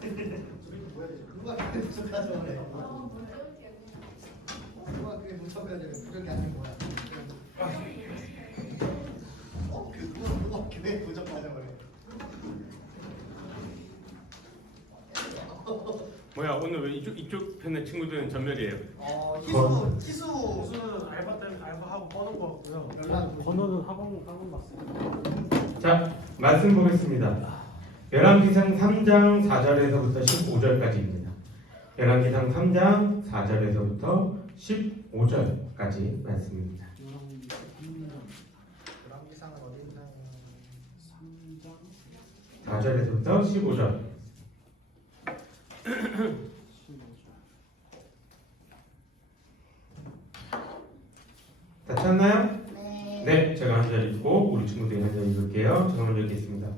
누가 그게 부족하죠 그래. 누가 그게 부족하죠 부족이 아닌 거야. 누가 그게 부족하죠 그래. 뭐야 오늘 왜 이쪽 편의 친구들은 전멸이에요? 희수는 알바 때문에 알바하고 버는 거 같고요. 연락 번호는 학원 갔어요. 자 말씀 보겠습니다. 열왕기상 3장 4절에서부터 15절까지입니다. 열왕기상 3장 4절에서부터 15절까지 말씀입니다. 불황기상은 어딘가요? 3장 4절에서부터 15절. 15절. 다 찾나요? 네. 네, 제가 한 절 읽고 우리 친구들이 한 절 읽을게요. 제가 먼저 읽겠습니다.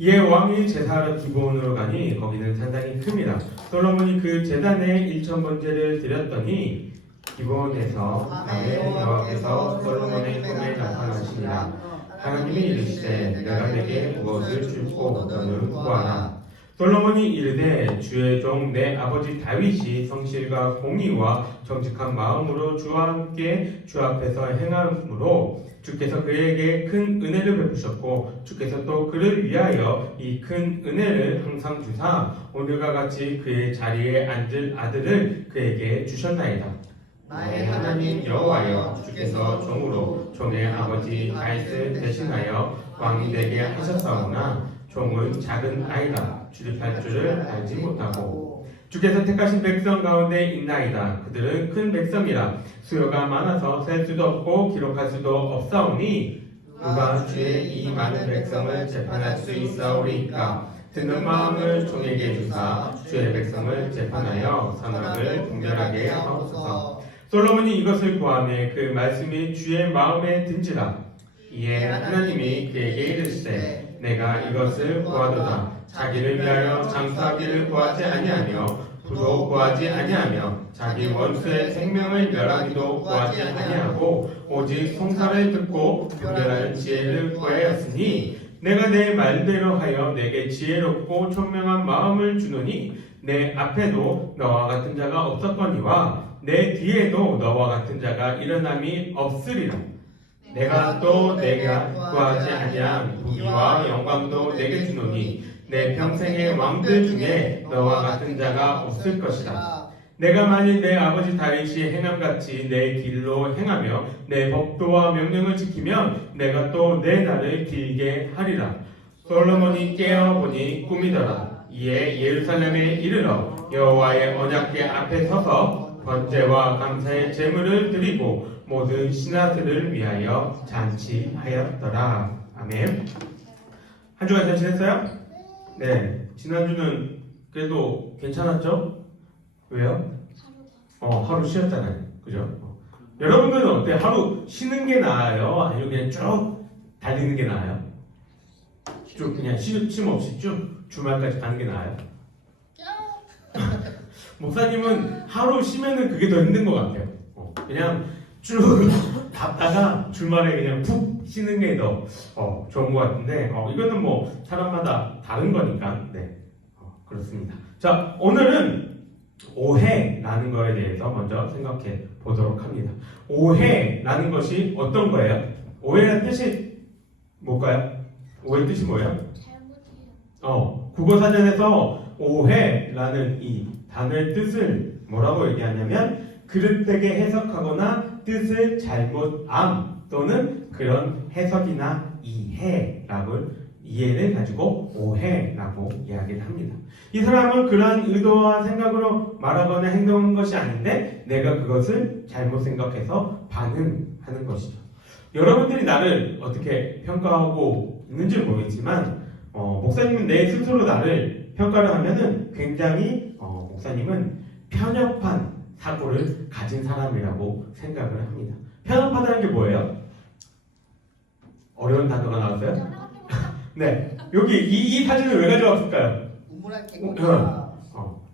이에 왕이 제사하러 기브온으로 가니 거기는 산당이 큽니다. 솔로몬이 그 제단에 1,000번제를 드렸더니 기브온에서 밤에 여호와께서 솔로몬의 꿈에 나타나시니라. 하나님이 이르시되 내가 내게 무엇을 줄고 너는 구하라. 솔로몬이 이르되 주의 종 내 아버지 다윗이 성실과 공의와 정직한 마음으로 주와 함께 주 앞에서 행함으로 주께서 그에게 큰 은혜를 베푸셨고 주께서 또 그를 위하여 이 큰 은혜를 항상 주사 오늘과 같이 그의 자리에 앉을 아들을 그에게 주셨나이다. 나의 하나님 여호와여 주께서 종으로 종의 아버지 다윗을 대신하여 왕이 되게 하셨사오나 종은 작은 아이다 출입할 줄을 알지 못하고 주께서 택하신 백성 가운데 있나이다. 그들은 큰 백성이라 수요가 많아서 셀 수도 없고 기록할 수도 없사오니 누가 주의 이 많은 백성을 재판할 수 있사오리까. 듣는 마음을 종에게 주사 주의 백성을 재판하여 선악을 분별하게 하옵소서. 솔로몬이 이것을 구하매 그 말씀이 주의 마음에 든지라. 이에 하나님이 그에게 이르시되 내가 이것을 구하도다. 자기를 위하여 장수하기를 구하지 아니하며 부도 구하지 아니하며 자기 원수의 생명을 멸하기도 구하지 아니하고 오직 송사를 듣고 분별할 지혜를 구하였으니 내가 내 말대로 하여 내게 지혜롭고 총명한 마음을 주노니 내 앞에도 너와 같은 자가 없었거니와 내 뒤에도 너와 같은 자가 일어남이 없으리라. 내가 또 내가 구하지 아니한 부귀와 영광도 내게 주노니 내 평생의 왕들 중에 너와 같은 자가 없을 것이다. 내가 만일 내 아버지 다윗이 행함같이 내 길로 행하며 내 법도와 명령을 지키면 내가 또 내 날을 길게 하리라. 솔로몬이 깨어보니 꿈이더라. 이에 예루살렘에 이르러 여호와의 언약궤 앞에 서서 번제와 감사의 제물을 드리고 모든 신하들을 위하여 잔치하였더라. 아멘. 한 주간 잘 지냈어요? 네. 지난주는 그래도 괜찮았죠? 왜요? 하루 쉬었잖아요. 그죠? 여러분들은 어때? 하루 쉬는 게 나아요? 아니면 그냥 쭉 달리는 게 나아요? 쭉 그냥 쉼 없이 쭉 주말까지 가는 게 나아요? 목사님은 하루 쉬면은 그게 더 힘든 것 같아요. 그냥 쭉 갔다가 주말에 그냥 푹 쉬는 게 더 좋은 것 같은데 이거는 뭐 사람마다 다른 거니까 네 그렇습니다. 자 오늘은 오해라는 거에 대해서 먼저 생각해 보도록 합니다. 오해라는 것이 어떤 거예요? 오해라는 뜻이 뭘까요? 오해 뜻이 뭐예요? 국어사전에서 오해라는 이 단어의 뜻을 뭐라고 얘기하냐면 그릇되게 해석하거나 뜻을 잘못함 또는 그런 해석이나 이해를 가지고 오해라고 이야기를 합니다. 이 사람은 그러한 의도와 생각으로 말하거나 행동한 것이 아닌데 내가 그것을 잘못 생각해서 반응하는 것이죠. 여러분들이 나를 어떻게 평가하고 있는지 모르겠지만 목사님은 내 스스로 나를 평가를 하면은 굉장히 목사님은 편협한 사고를 가진 사람이라고 생각을 합니다. 편협하다는 게 뭐예요? 어려운 단어가 나왔어요? 네, 여기 이 사진을 왜 가져왔을까요?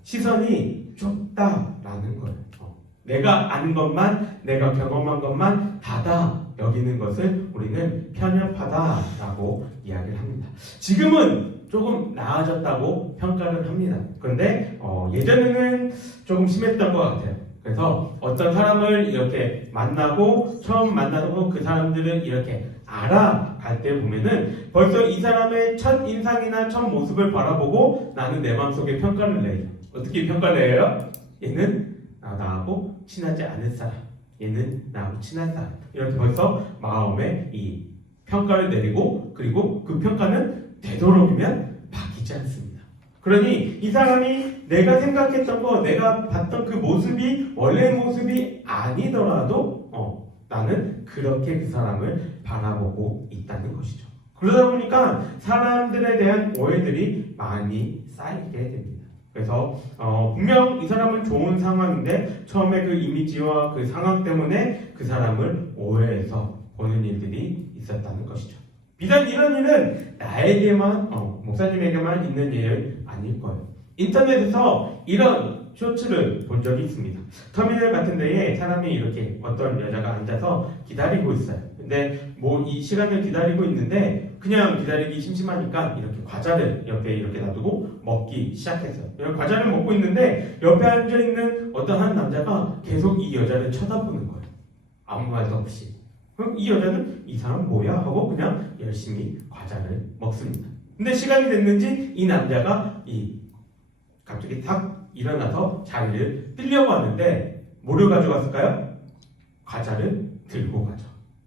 시선이 좁다라는 거예요. 내가 아는 것만, 내가 경험한 것만 다다 여기는 것을 우리는 편협하다라고 이야기를 합니다. 지금은 조금 나아졌다고 평가를 합니다. 그런데 예전에는 조금 심했던 것 같아요. 그래서 어떤 사람을 이렇게 만나고 처음 만나고 그 사람들을 이렇게 알아갈 때 보면은 벌써 이 사람의 첫 인상이나 첫 모습을 바라보고 나는 내 마음속에 평가를 내요. 어떻게 평가를 내요? 얘는 나하고 친하지 않을 사람, 얘는 나하고 친한 사람. 이렇게 벌써 마음에 이 평가를 내리고 그리고 그 평가는 되도록이면 바뀌지 않습니다. 그러니 이 사람이 내가 생각했던 거, 내가 봤던 그 모습이 원래의 모습이 아니더라도 나는 그렇게 그 사람을 바라보고 있다는 것이죠. 그러다 보니까 사람들에 대한 오해들이 많이 쌓이게 됩니다. 그래서 분명 이 사람은 좋은 상황인데 처음에 그 이미지와 그 상황 때문에 그 사람을 오해해서 보는 일들이 있었다는 것이죠. 비단 이런 일은 나에게만 목사님에게만 있는 일 아닐 거예요. 인터넷에서 이런 쇼츠를 본 적이 있습니다. 터미널 같은 데에 사람이 이렇게 어떤 여자가 앉아서 기다리고 있어요. 근데 뭐 이 시간을 기다리고 있는데 그냥 기다리기 심심하니까 이렇게 과자를 옆에 이렇게 놔두고 먹기 시작했어요. 이런 과자를 먹고 있는데 옆에 앉아있는 어떤 한 남자가 계속 이 여자를 쳐다보는 거예요. 아무 말도 없이. 그럼 이 여자는 이 사람 뭐야? 하고 그냥 열심히 과자를 먹습니다. 근데 시간이 됐는지 이 남자가 갑자기 탁 일어나서 자리를 뜨려고 하는데 뭐를 가져갔을까요? 과자를 들고 가죠.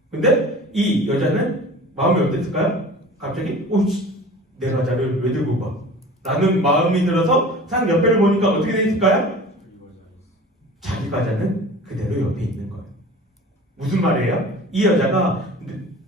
근데 이 여자는 마음이 어땠을까요? 갑자기 오이씨 내 과자를 왜 들고 가? 라는 마음이 들어서 상 옆에를 보니까 어떻게 돼 있을까요? 자기 과자는 그대로 옆에 있는 거예요. 무슨 말이에요? 이 여자가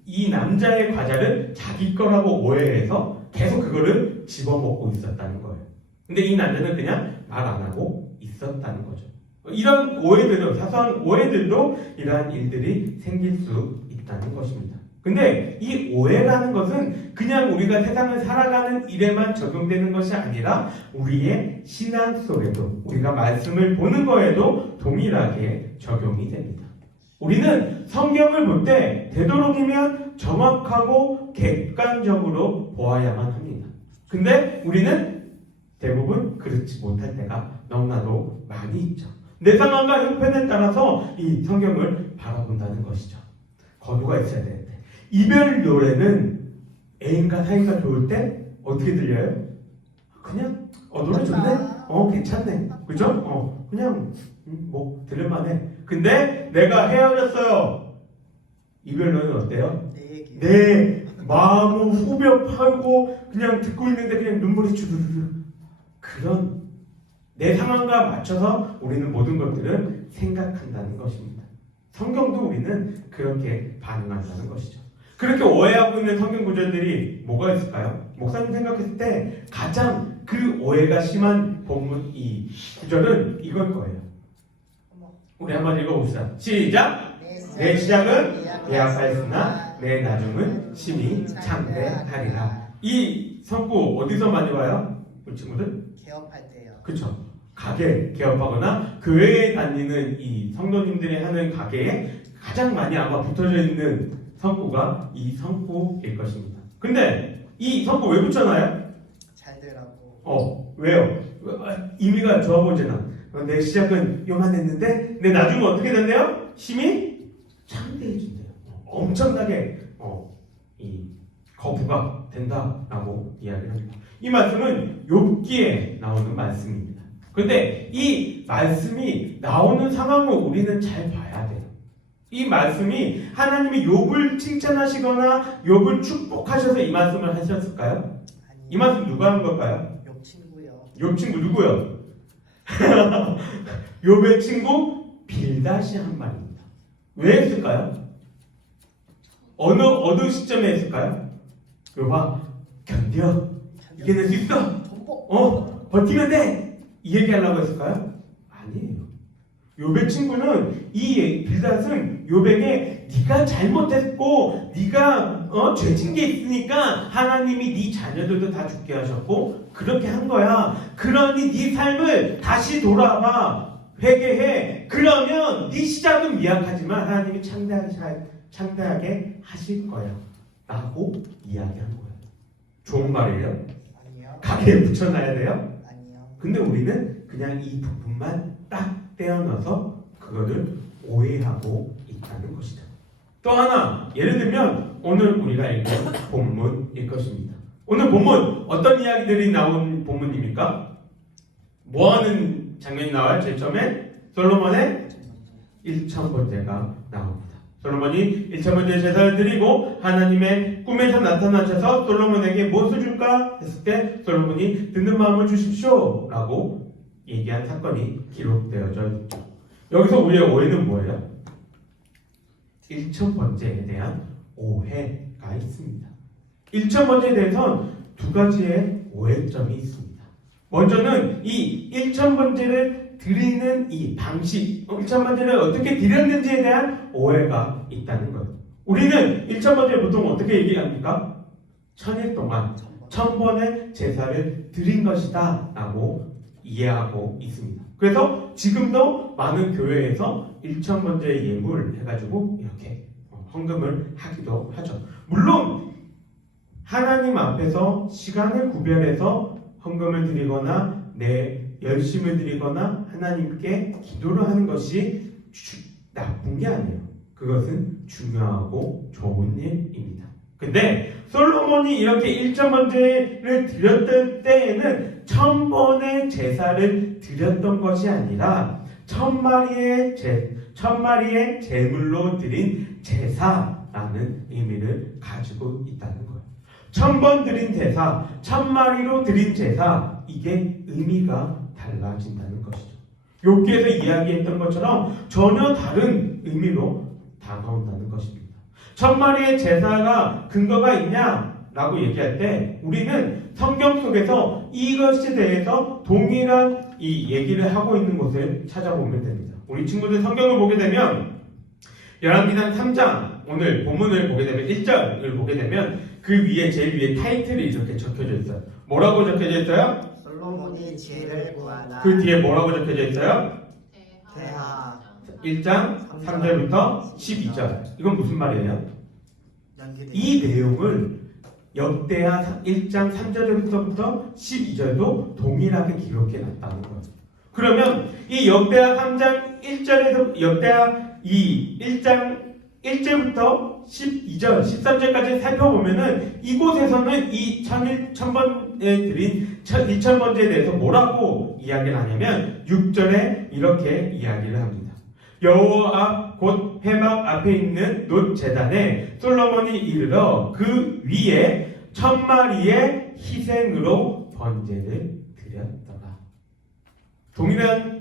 이 남자의 과자를 자기 거라고 오해해서 계속 그거를 집어먹고 있었다는 거예요. 근데 이 남자는 그냥 말 안 하고 있었다는 거죠. 이런 오해들도, 사소한 오해들도 이러한 일들이 생길 수 있다는 것입니다. 근데 이 오해라는 것은 그냥 우리가 세상을 살아가는 일에만 적용되는 것이 아니라 우리의 신앙 속에도, 우리가 말씀을 보는 거에도 동일하게 적용이 됩니다. 우리는 성경을 볼 때 되도록이면 정확하고 객관적으로 보아야만 합니다. 근데 우리는 대부분 그렇지 못할 때가 너무나도 많이 있죠. 내 상황과 형편에 따라서 이 성경을 바라본다는 것이죠. 거두가 있어야 되는데 이별 노래는 애인과 사이가 좋을 때 어떻게 들려요? 그냥 노래 좋네? 괜찮네. 그죠? 그냥 뭐 들을만해. 근데 내가 헤어졌어요. 이별 노래는 어때요? 내 마음을 후벼 파고 그냥 듣고 있는데 그냥 눈물이 주르르. 그런 내 상황과 맞춰서 우리는 모든 것들을 생각한다는 것입니다. 성경도 우리는 그렇게 반응한다는 것이죠. 그렇게 오해하고 있는 성경 구절들이 뭐가 있을까요? 목사님 생각했을 때 가장 그 오해가 심한 본문 이 구절은 이걸 거예요. 우리 한번 읽어봅시다. 시작! 내 시작은 배아파였으나 내 나중은 심히 창대하리라. 이 성구 어디서 많이 봐요? 우리 친구들? 개업할 때요. 그쵸. 가게 개업하거나 교회에 다니는 이 성도님들이 하는 가게에 가장 많이 아마 붙어져 있는 성구가 이 성구일 것입니다. 근데 이 성구 왜 붙여놔요? 잘 되라고. 왜요? 의미가 좋아 보이잖아. 내 시작은 요만했는데 내 나중은 어떻게 된대요? 심히 창대해진대요. 엄청나게 이 거부가 된다라고 이야기를 합니다. 이 말씀은 욥기에 나오는 말씀입니다. 그런데 이 말씀이 나오는 상황을 우리는 잘 봐야 돼요. 이 말씀이 하나님이 욥을 칭찬하시거나 욥을 축복하셔서 이 말씀을 하셨을까요? 이 말씀 누가 한 걸까요? 욥 친구요. 욥 친구 누구요? 욥의 친구 빌닷이 한 말입니다. 왜 했을까요? 어느 시점에 했을까요? 욥아 견뎌. 이겨낼 수 있어. 버티면 돼. 이 얘기하려고 했을까요? 아니에요. 욥의 친구는 이 빌닷은 욥에게 네가 잘못했고 네가 죄진 게 있으니까 하나님이 네 자녀들도 다 죽게 하셨고 그렇게 한 거야. 그러니 네 삶을 다시 돌아봐. 회개해. 그러면 네 시작은 미약하지만 하나님이 창대하게 하실 거야. 라고 이야기한 거예요. 좋은 말이에요? 가게에 붙여놔야 돼요? 아니요. 근데 우리는 그냥 이 부분만 딱 떼어넣어서 그거를 오해하고 있다는 것이죠. 또 하나 예를 들면 오늘 우리가 읽은 본문일 것입니다. 오늘 본문 어떤 이야기들이 나온 본문입니까? 뭐하는 장면이 나와요? 제일 처음에 솔로몬의 1,000번째가 나옵니다. 솔로몬이 1,000번째 제사를 드리고 하나님의 꿈에서 나타나셔서 솔로몬에게 무엇을 줄까? 했을 때 솔로몬이 듣는 마음을 주십시오 라고 얘기한 사건이 기록되어져 있죠. 여기서 우리의 오해는 뭐예요? 1,000번째에 대한 오해가 있습니다. 1,000번째에 대해서는 두 가지의 오해점이 있습니다. 먼저는 이 1,000번째를 드리는 이 방식, 1,000번째를 어떻게 드렸는지에 대한 오해가 있다는 것. 우리는 1,000번째 보통 어떻게 얘기합니까? 1,000일 동안 1,000번의 제사를 드린 것이다 라고 이해하고 있습니다. 그래서 지금도 많은 교회에서 1,000번째 예물 해가지고 이렇게 헌금을 하기도 하죠. 물론 하나님 앞에서 시간을 구별해서 헌금을 드리거나 내 열심을 드리거나 하나님께 기도를 하는 것이 나쁜 게 아니에요. 그것은 중요하고 좋은 일입니다. 근데 솔로몬이 이렇게 1,000번째를 드렸던 때에는 1,000번의 제사를 드렸던 것이 아니라 1,000마리의 제물로 드린 제사라는 의미를 가지고 있다는 거예요. 1,000번 드린 제사, 1,000마리로 드린 제사, 이게 의미가 달라진다는 것이죠. 욥기에서 이야기했던 것처럼 전혀 다른 의미로 다가온다는 것입니다. 1,000마리의 제사가 근거가 있냐라고 얘기할 때 우리는 성경 속에서 이것에 대해서 동일한 이 얘기를 하고 있는 곳을 찾아보면 됩니다. 우리 친구들 성경을 보게 되면 열왕기상 3장 오늘 본문을 보게 되면 1절을 보게 되면 그 위에 제일 위에 타이틀이 이렇게 적혀져 있어요. 뭐라고 적혀져 있어요? 솔로몬이 지혜를 구하라. 그 뒤에 뭐라고 적혀져 있어요? 대하 1장 3절부터 12절. 이건 무슨 말이에요? 연계된 이 내용을 역대하 1장 3절부터 12절도 동일하게 기록해 놨다는 거예요. 그러면 이 역대하 3장 1절에서 역대하 1장 1절부터 12절, 13절까지 살펴보면은 이곳에서는 이 1,000번에 드린 2,000번째에 대해서 뭐라고 이야기를 하냐면 6절에 이렇게 이야기를 합니다. 여호와 앞 곧 회막 앞에 있는 놋 제단에 솔로몬이 이르러 그 위에 1,000마리의 희생으로 번제를 드렸더라. 동일한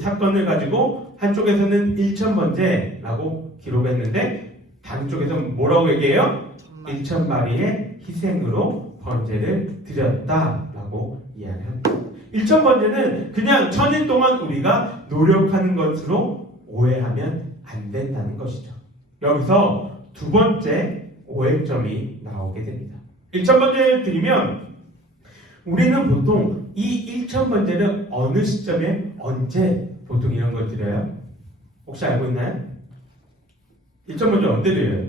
사건을 가지고 한쪽에서는 1,000번째라고 기록했는데 다른 쪽에서는 뭐라고 얘기해요? 1,000마리의 희생으로 번제를 드렸다라고 이야기합니다. 1,000번째는 그냥 1,000일 동안 우리가 노력하는 것으로 오해하면 안 된다는 것이죠. 여기서 두 번째 오해점이 나오게 됩니다. 1,000번째를 드리면 우리는 보통 이 1,000번째를 어느 시점에 언제 보통 이런 걸 드려요? 혹시 알고 있나요? 1,000번째 언제 드려요?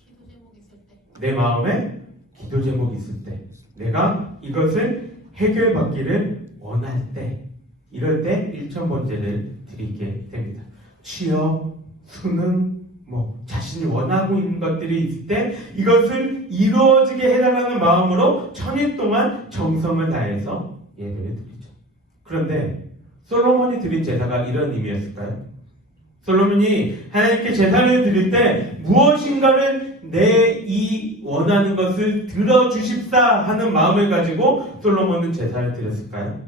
기도 제목 있을 때. 내 마음에 기도 제목이 있을 때, 내가 이것을 해결받기를 원할 때, 이럴 때 1,000번째를 드리게 됩니다. 취업, 수능, 자신이 원하고 있는 것들이 있을 때 이것을 이루어지게 해달라는 마음으로 1,000일 동안 정성을 다해서 예배를 드리죠. 그런데 솔로몬이 드린 제사가 이런 의미였을까요? 솔로몬이 하나님께 제사를 드릴 때 무엇인가를 내 이 원하는 것을 들어주십사 하는 마음을 가지고 솔로몬은 제사를 드렸을까요?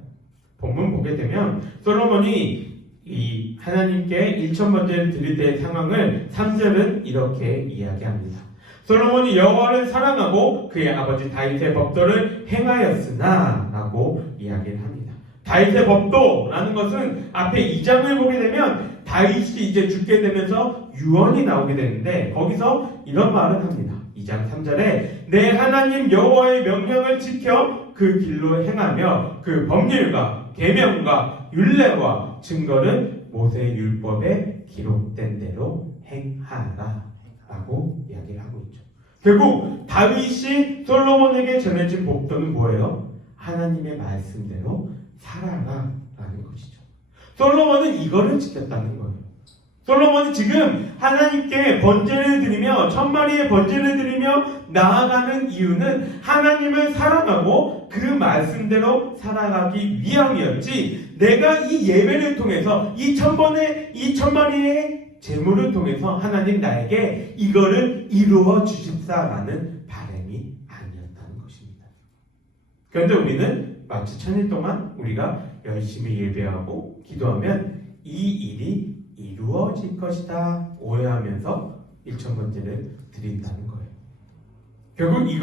본문 보게 되면 솔로몬이 이 하나님께 1,000번째를 드릴 때의 상황을 3절은 이렇게 이야기합니다. 솔로몬이 여호와를 사랑하고 그의 아버지 다윗의 법도를 행하였으나 라고 이야기를 합니다. 다윗의 법도라는 것은 앞에 2장을 보게 되면 다윗이 이제 죽게 되면서 유언이 나오게 되는데 거기서 이런 말을 합니다. 2장 3절에 내 하나님 여호와의 명령을 지켜 그 길로 행하며 그 법률과 계명과 율례와 증거를 모세의 율법에 기록된 대로 행하라 라고 이야기를 하고 있죠. 결국 다윗이 솔로몬에게 전해진 법도는 뭐예요? 하나님의 말씀대로 살아라 라는 것이죠. 솔로몬은 이거를 지켰다는 거예요. 솔로몬이 지금 하나님께 번제를 드리며 천마리의 번제를 드리며 나아가는 이유는 하나님을 사랑하고 그 말씀대로 살아가기 위함이었지, 내가 이 예배를 통해서 이 천마리의 제물을 통해서 하나님 나에게 이거를 이루어 주십사라는 바람이 아니었다는 것입니다. 그런데 우리는 마치 천일 동안 우리가 열심히 예배하고 기도하면 이 일이 이루어질 것이다 오해하면서 일천번제를 드린다는 거예요. 결국 이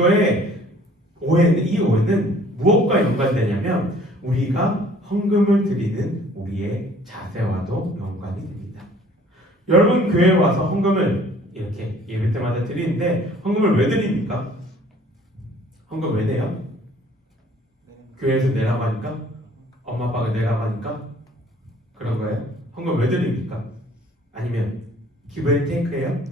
오해는 무엇과 연관되냐면 우리가 헌금을 드리는 우리의 자세와도 연관이 됩니다. 여러분 교회에 와서 헌금을 이렇게 예배 때마다 드리는데 헌금을 왜 드립니까? 헌금 왜 내요? 교회에서 내라고 하니까? 엄마 아빠가 내라고 하니까? 그런 거예요? 헌금 왜 드립니까? 아니면 기브앤테이크예요?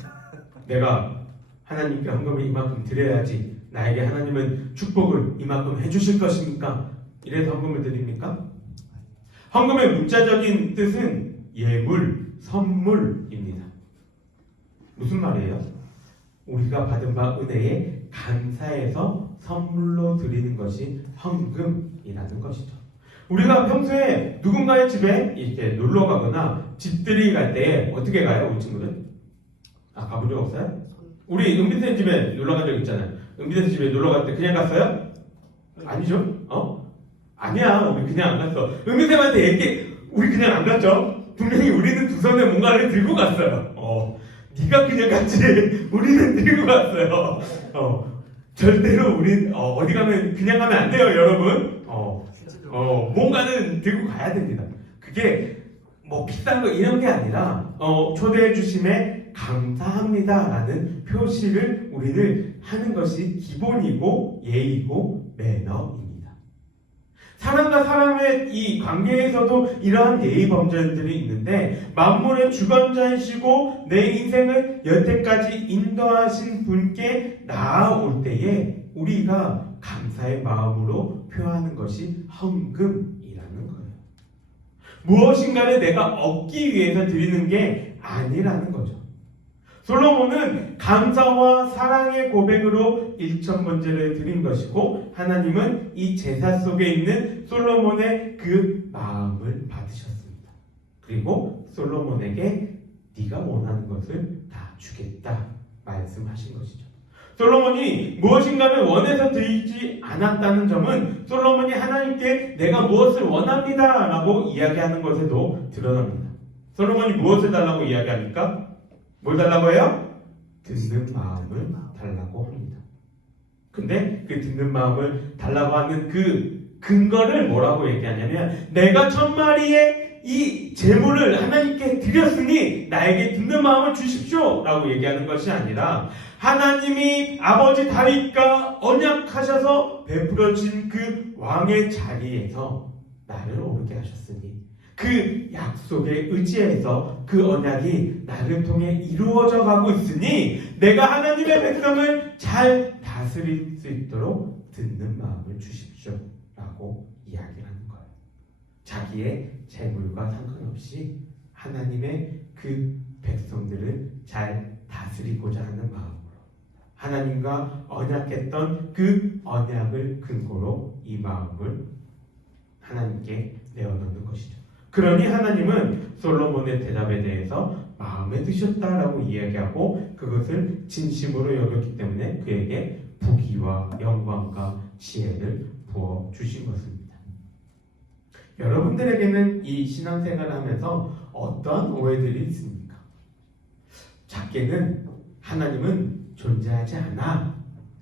내가 하나님께 헌금을 이만큼 드려야지 나에게 하나님은 축복을 이만큼 해주실 것입니까? 이래서 헌금을 드립니까? 헌금의 문자적인 뜻은 예물, 선물입니다. 무슨 말이에요? 우리가 받은 바 은혜에 감사해서 선물로 드리는 것이 헌금이라는 것이죠. 우리가 평소에 누군가의 집에 이렇게 놀러 가거나 집들이 갈 때 어떻게 가요? 우리 친구들? 가본 적 없어요? 우리 은비선 집에 놀러 간 적 있잖아요. 은비선 집에 놀러 갈 때 그냥 갔어요? 아니죠? 아니야, 우리 그냥 안 갔어. 은비선한테 우리 그냥 안 갔죠? 분명히 우리는 두 손에 뭔가를 들고 갔어요. 네가 그냥 갔지. 우리는 들고 갔어요. 절대로 우린 어디 가면 그냥 가면 안 돼요, 여러분. 뭔가는 들고 가야 됩니다. 그게 뭐 비싼 거 이런 게 아니라 초대해 주심에 감사합니다라는 표시를 우리는 하는 것이 기본이고 예의고 매너입니다. 사람과 사람의 이 관계에서도 이러한 예의 범절들이 있는데 만물의 주관자이시고 내 인생을 여태까지 인도하신 분께 나아올 때에 우리가 감사의 마음으로 표하는 것이 헌금이라는 거예요. 무엇인가를 내가 얻기 위해서 드리는 게 아니라는 거죠. 솔로몬은 감사와 사랑의 고백으로 일천번제를 드린 것이고 하나님은 이 제사 속에 있는 솔로몬의 그 마음을 받으셨습니다. 그리고 솔로몬에게 네가 원하는 것을 다 주겠다 말씀하신 것이죠. 솔로몬이 무엇인가를 원해서 드리지 않았다는 점은 솔로몬이 하나님께 내가 무엇을 원합니다 라고 이야기하는 것에도 드러납니다. 솔로몬이 무엇을 달라고 이야기합니까? 뭘 달라고 해요? 듣는 마음을 달라고 합니다. 근데 그 듣는 마음을 달라고 하는 그 근거를 뭐라고 얘기하냐면 내가 천마리의 이 제물을 하나님께 드렸으니 나에게 듣는 마음을 주십시오 라고 얘기하는 것이 아니라 하나님이 아버지 다윗과 언약하셔서 베풀어진 그 왕의 자리에서 나를 오르게 하셨으니 그 약속에 의지해서 그 언약이 나를 통해 이루어져 가고 있으니 내가 하나님의 백성을 잘 다스릴 수 있도록 듣는 마음을 주십시오 라고 이야기하는 거예요. 자기의 재물과 상관없이 하나님의 그 백성들을 잘 다스리고자 하는 마음으로 하나님과 언약했던 그 언약을 근거로 이 마음을 하나님께 내어놓는 것이죠. 그러니 하나님은 솔로몬의 대답에 대해서 마음에 드셨다라고 이야기하고 그것을 진심으로 여겼기 때문에 그에게 부귀와 영광과 지혜를 부어주신 것입니다. 여러분들에게는 이 신앙생활을 하면서 어떠한 오해들이 있습니까? 작게는 하나님은 존재하지 않아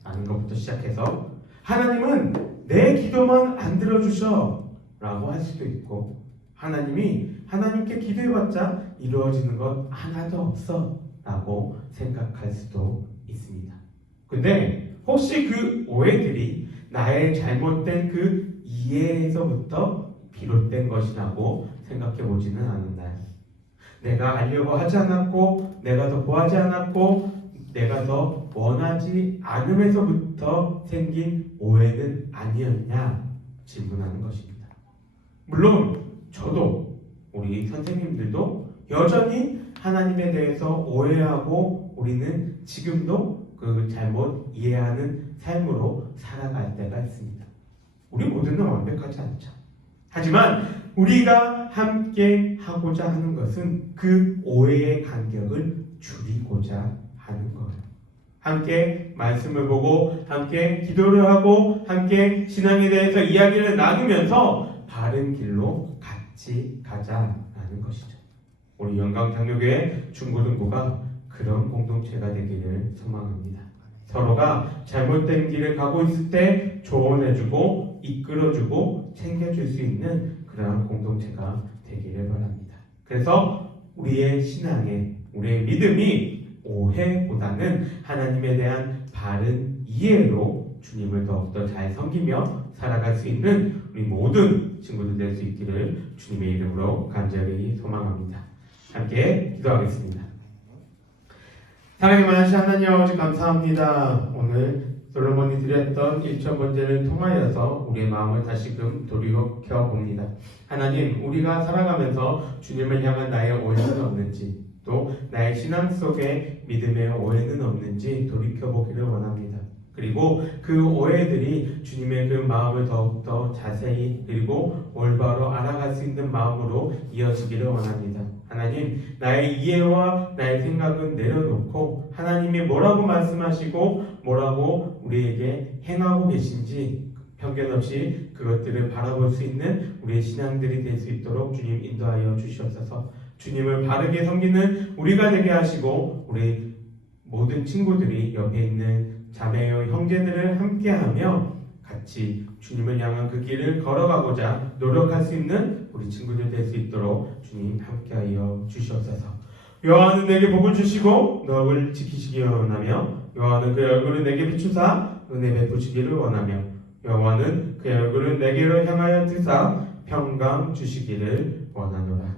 라는 것부터 시작해서 하나님은 내 기도만 안 들어주셔 라고 할 수도 있고 하나님이 하나님께 기도해봤자 이루어지는 것 하나도 없어 라고 생각할 수도 있습니다. 근데 혹시 그 오해들이 나의 잘못된 그 이해에서부터 비롯된 것이라고 생각해 보지는 않았나요? 내가 알려고 하지 않았고 내가 더 구하지 않았고 내가 더 원하지 않음에서부터 생긴 오해는 아니었냐 질문하는 것입니다. 물론 저도 우리 선생님들도 여전히 하나님에 대해서 오해하고 우리는 지금도 그 잘못 이해하는 삶으로 살아갈 때가 있습니다. 우리 모두는 완벽하지 않죠. 하지만 우리가 함께 하고자 하는 것은 그 오해의 간격을 줄이고자 하는 거예요. 함께 말씀을 보고 함께 기도를 하고 함께 신앙에 대해서 이야기를 나누면서 바른 길로 같이 가자라는 것이죠. 우리 영광장로교회 중고등부가 그런 공동체가 되기를 소망합니다. 서로가 잘못된 길을 가고 있을 때 조언해주고 이끌어주고 챙겨줄 수 있는 그러한 공동체가 되기를 바랍니다. 그래서 우리의 신앙에 우리의 믿음이 오해보다는 하나님에 대한 바른 이해로 주님을 더욱더 잘 섬기며 살아갈 수 있는 우리 모든 친구들 될 수 있기를 주님의 이름으로 간절히 소망합니다. 함께 기도하겠습니다. 사랑의 많으신 하나님 아버지 감사합니다. 오늘 솔로몬이 드렸던 1천 번제를 통하여서 우리의 마음을 다시금 돌이켜봅니다. 하나님, 우리가 살아가면서 주님을 향한 나의 오해는 없는지, 또 나의 신앙 속에 믿음의 오해는 없는지 돌이켜보기를 원합니다. 그리고 그 오해들이 주님의 그 마음을 더욱더 자세히 그리고 올바로 알아갈 수 있는 마음으로 이어지기를 원합니다. 하나님, 나의 이해와 나의 생각은 내려놓고 하나님이 뭐라고 말씀하시고 뭐라고 우리에게 행하고 계신지 편견 없이 그것들을 바라볼 수 있는 우리의 신앙들이 될 수 있도록 주님 인도하여 주시옵소서. 주님을 바르게 섬기는 우리가 되게 하시고 우리 모든 친구들이 옆에 있는 자매요 형제들을 함께하며 같이 주님을 향한 그 길을 걸어가고자 노력할 수 있는 우리 친구들 될 수 있도록 주님 함께하여 주시옵소서. 여호와는 내게 복을 주시고 너를 지키시기 원하며 여호와는 그의 얼굴을 내게 비추사 은혜 베푸시기를 원하며 여호와는 그의 얼굴을 내게로 향하여 드사 평강 주시기를 원하노라.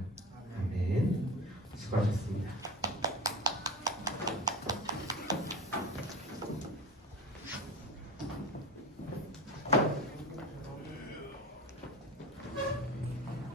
아멘. 수고하셨습니다.